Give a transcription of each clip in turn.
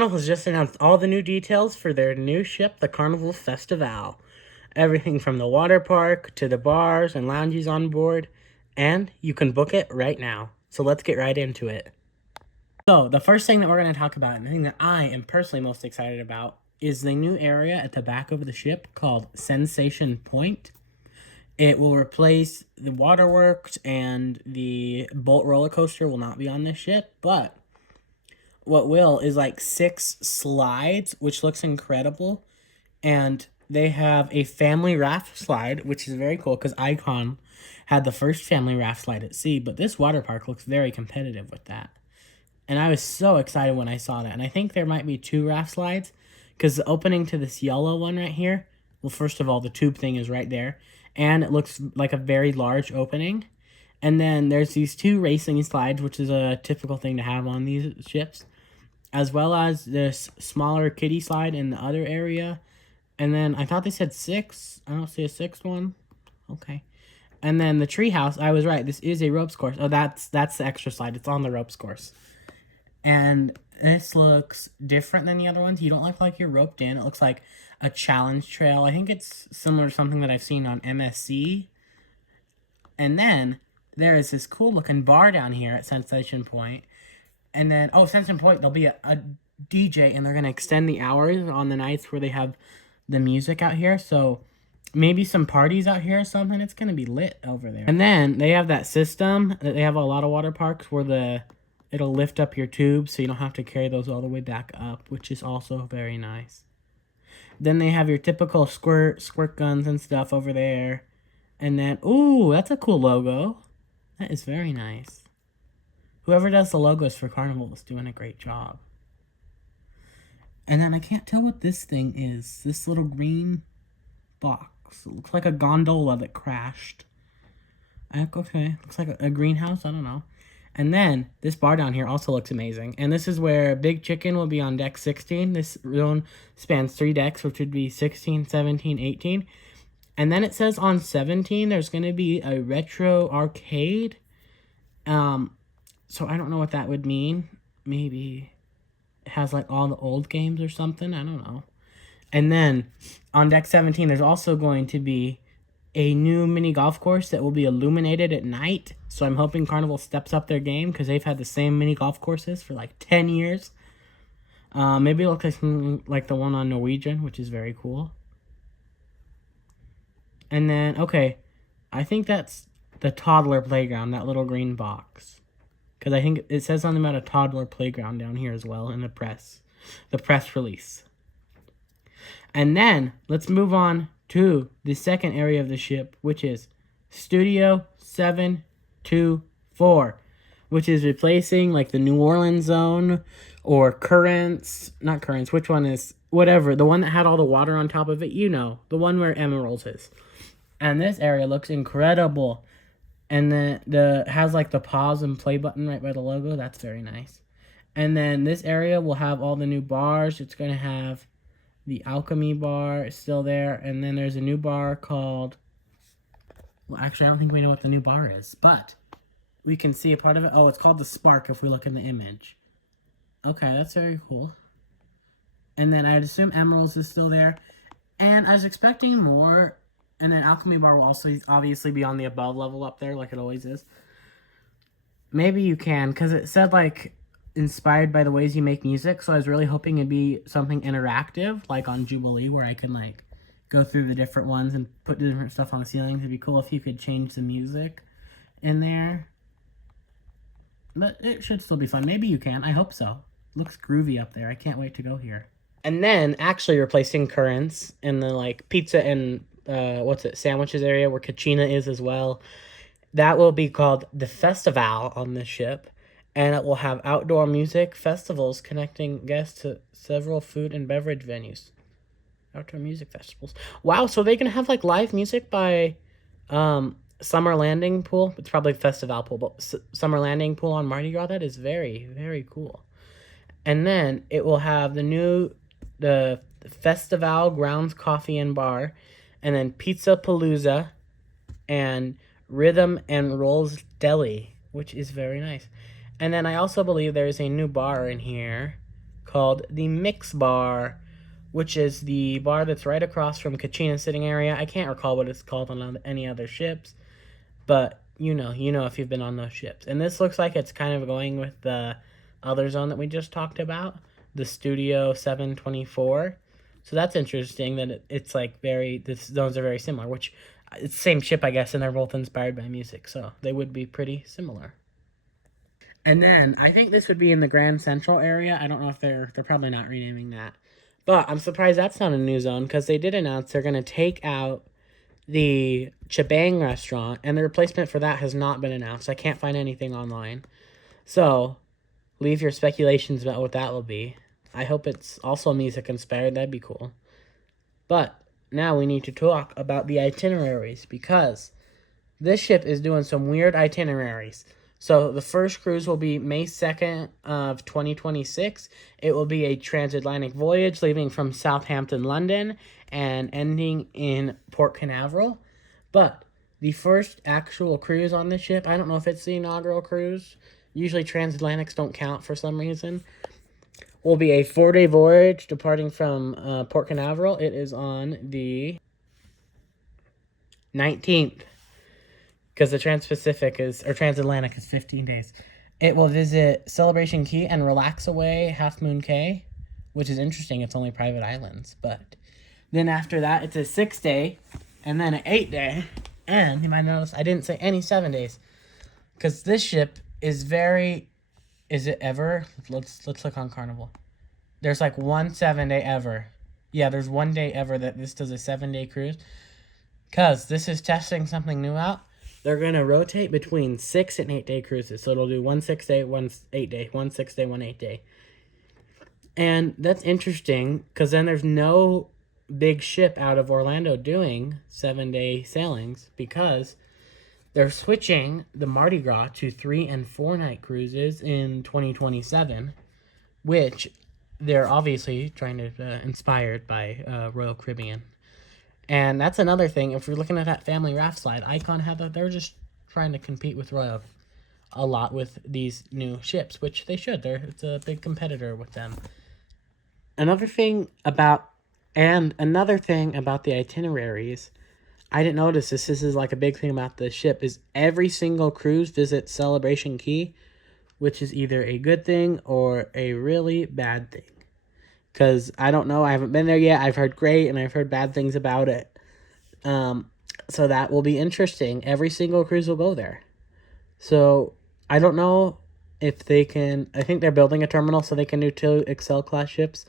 Carnival has just announced all the new details for their new ship, the Carnival Festival. Everything from the water park to the bars and lounges on board, and you can book it right now. So let's get right into it. So the first thing that we're going to talk about, and the thing that I am personally most excited about, is the new area at the back of the ship called Sensation Point. It will replace the waterworks, and the Bolt roller coaster will not be on this ship, but what will is like 6 slides, which looks incredible. And they have a family raft slide, which is very cool because Icon had the first family raft slide at sea, but this water park looks very competitive with that. And I was so excited when I saw that. And I think there might be 2 raft slides because the opening to this yellow one right here, well, first of all, the tube thing is right there. And it looks like a very large opening. And then there's these 2 racing slides, which is a typical thing to have on these ships, as well as this smaller kiddie slide in the other area. And then I thought they said 6. I don't see a 6th one. Okay. And then the treehouse, I was right. This is a ropes course. Oh, that's the extra slide. It's on the ropes course. And this looks different than the other ones. You don't look like you're roped in. It looks like a challenge trail. I think it's similar to something that I've seen on MSC. And then there is this cool looking bar down here at Sensation Point. And then, Sensation Point, there'll be a DJ, and they're going to extend the hours on the nights where they have the music out here. So maybe some parties out here or something. It's going to be lit over there. And then they have that system that they have a lot of water parks where it'll lift up your tubes so you don't have to carry those all the way back up, which is also very nice. Then they have your typical squirt guns and stuff over there. And then, ooh, that's a cool logo. That is very nice. Whoever does the logos for Carnival is doing a great job. And then I can't tell what this thing is. This little green box. It looks like a gondola that crashed. Okay, looks like a greenhouse. I don't know. And then this bar down here also looks amazing. And this is where Big Chicken will be on deck 16. This zone spans 3 decks, which would be 16, 17, 18. And then it says on 17 there's going to be a retro arcade. So I don't know what that would mean. Maybe it has like all the old games or something. I don't know. And then on deck 17, there's also going to be a new mini golf course that will be illuminated at night. So I'm hoping Carnival steps up their game because they've had the same mini golf courses for like 10 years. Maybe it looks like the one on Norwegian, which is very cool. And then, okay, I think that's the toddler playground, that little green box. Because I think it says something about a toddler playground down here as well in the press release. And then let's move on to the second area of the ship, which is Studio 724, which is replacing like the New Orleans zone or not Currents, which one is, whatever, the one that had all the water on top of it, the one where Emeralds is. And this area looks incredible. And then has like the pause and play button right by the logo. That's very nice. And then this area will have all the new bars. It's going to have the Alchemy bar is still there. And then there's a new bar called, well, actually, I don't think we know what the new bar is. But we can see a part of it. Oh, it's called the Spark if we look in the image. Okay, that's very cool. And then I'd assume Emeralds is still there. And I was expecting more. And then Alchemy Bar will also obviously be on the above level up there like it always is. Maybe you can, because it said like inspired by the ways you make music. So I was really hoping it'd be something interactive like on Jubilee where I can like go through the different ones and put different stuff on the ceilings. It'd be cool if you could change the music in there. But it should still be fun. Maybe you can. I hope so. Looks groovy up there. I can't wait to go here. And then actually replacing Currents in the like pizza and sandwiches area where Kachina is as well. That will be called the Festival on this ship, and it will have outdoor music festivals connecting guests to several food and beverage venues. Outdoor music festivals. Wow, so they can have like live music by Summer Landing Pool. It's probably Festival Pool, but Summer Landing Pool on Mardi Gras. That is very, very cool. And then it will have the Festival Grounds Coffee and Bar, and then Pizza Palooza, and Rhythm and Rolls Deli, which is very nice. And then I also believe there is a new bar in here called the Mix Bar, which is the bar that's right across from Kachina's sitting area. I can't recall what it's called on any other ships, but you know if you've been on those ships. And this looks like it's kind of going with the other zone that we just talked about, the Studio 724. So that's interesting that it's like the zones are very similar, which it's the same ship, I guess, and they're both inspired by music, so they would be pretty similar. And then I think this would be in the Grand Central area. I don't know if they're probably not renaming that. But I'm surprised that's not a new zone because they did announce they're going to take out the Chabang restaurant, and the replacement for that has not been announced. I can't find anything online. So leave your speculations about what that will be. I hope it's also music inspired. That'd be cool. But now we need to talk about the itineraries because this ship is doing some weird itineraries. So the first cruise will be May 2nd of 2026. It will be a transatlantic voyage leaving from Southampton, London, and ending in Port Canaveral. But the first actual cruise on this ship, I don't know if it's the inaugural cruise. Usually transatlantics don't count for some reason. Will be a 4-day voyage departing from Port Canaveral. It is on the 19th. Because the transatlantic is 15 days. It will visit Celebration Key and Relax Away Half Moon Cay, which is interesting. It's only private islands. But then after that, it's a 6-day and then an 8-day. And you might notice I didn't say any 7 days. Because this ship is very... Is it ever? Let's look on Carnival. There's like one 7-day ever. Yeah, there's one day ever that this does a 7-day cruise. Because this is testing something new out. They're going to rotate between 6 and 8-day cruises. So it'll do 1 6-day, 1 8-day, 1 6-day, 1 8-day. And that's interesting because then there's no big ship out of Orlando doing 7-day sailings because they're switching the Mardi Gras to 3 and 4 night cruises in 2027, which they're obviously trying to inspired by Royal Caribbean. And that's another thing. If we're looking at that family raft slide, Icon had that. They're just trying to compete with Royal a lot with these new ships, which they should. It's a big competitor with them. Another thing about the itineraries, I didn't notice this. This is like a big thing about the ship is every single cruise visits Celebration Key, which is either a good thing or a really bad thing. Because I don't know, I haven't been there yet. I've heard great and I've heard bad things about it. So that will be interesting. Every single cruise will go there. So I don't know if they can. I think they're building a terminal so they can do 2 Excel class ships.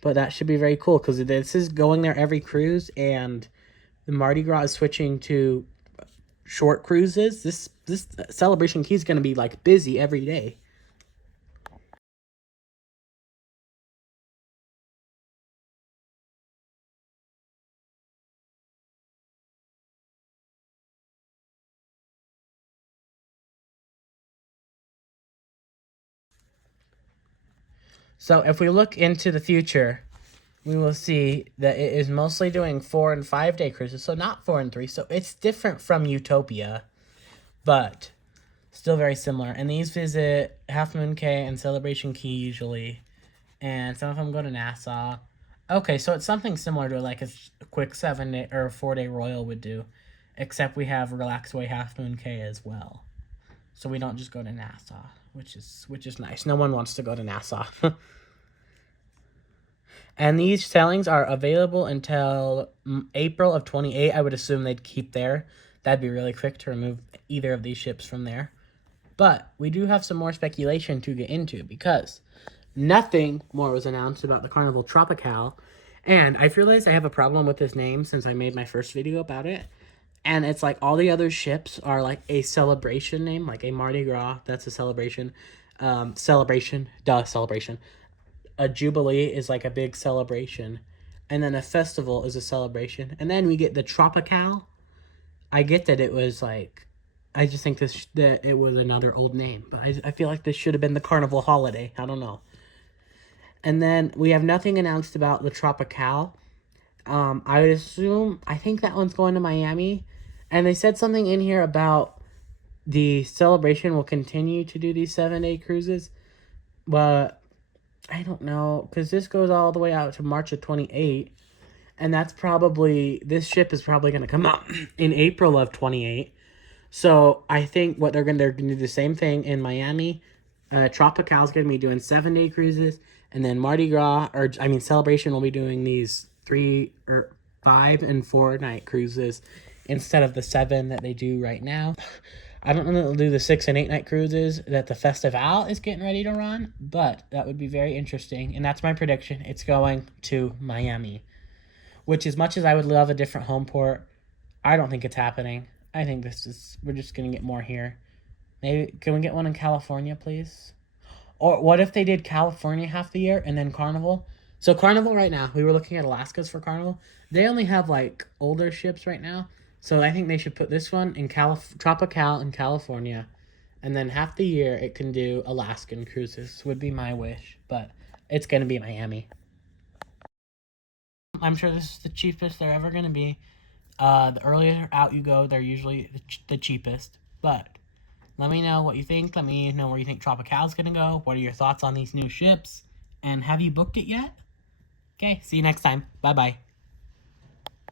But that should be very cool because this is going there every cruise. And the Mardi Gras is switching to short cruises. This Celebration Key is going to be like busy every day. So if we look into the future, we will see that it is mostly doing 4 and 5-day cruises, so not 4 and 3. So it's different from Utopia, but still very similar. And these visit Half Moon Cay and Celebration Key usually, and some of them go to Nassau. Okay, so it's something similar to like a quick 7-day or 4-day Royal would do, except we have Relax Away Half Moon Cay as well. So we don't just go to Nassau, which is nice. No one wants to go to Nassau. And these sailings are available until April of 28. I would assume they'd keep there. That'd be really quick to remove either of these ships from there. But we do have some more speculation to get into because nothing more was announced about the Carnival Tropical. And I've realized I have a problem with this name since I made my first video about it. And it's like all the other ships are like a celebration name, like a Mardi Gras, that's a celebration. Celebration. A Jubilee is like a big celebration. And then a festival is a celebration. And then we get the Tropical. I get that it was like, I just think that it was another old name. But I feel like this should have been the Carnival holiday. I don't know. And then we have nothing announced about the Tropical. I would assume, I think that one's going to Miami. And they said something in here about the celebration will continue to do these 7-day cruises. But I don't know, because this goes all the way out to March of 28, and that's probably, this ship is probably going to come out in April of 28. So I think what they're gonna do the same thing in Miami. Tropical's gonna be doing 7-day cruises, and then Mardi Gras, or I mean Celebration, will be doing these 3 or 5 and 4 night cruises instead of the 7 that they do right now. I don't know that they'll do the 6 and 8 night cruises that the Festival is getting ready to run, but that would be very interesting. And that's my prediction. It's going to Miami, which, as much as I would love a different home port, I don't think it's happening. I think we're just going to get more here. Maybe, can we get one in California, please? Or what if they did California half the year and then Carnival? So Carnival right now, we were looking at Alaska's for Carnival. They only have like older ships right now. So I think they should put this one in Tropical in California. And then half the year it can do Alaskan cruises, would be my wish. But it's going to be Miami. I'm sure this is the cheapest they're ever going to be. The earlier out you go, they're usually the cheapest. But let me know what you think. Let me know where you think Tropical's going to go. What are your thoughts on these new ships? And have you booked it yet? Okay, see you next time. Bye-bye.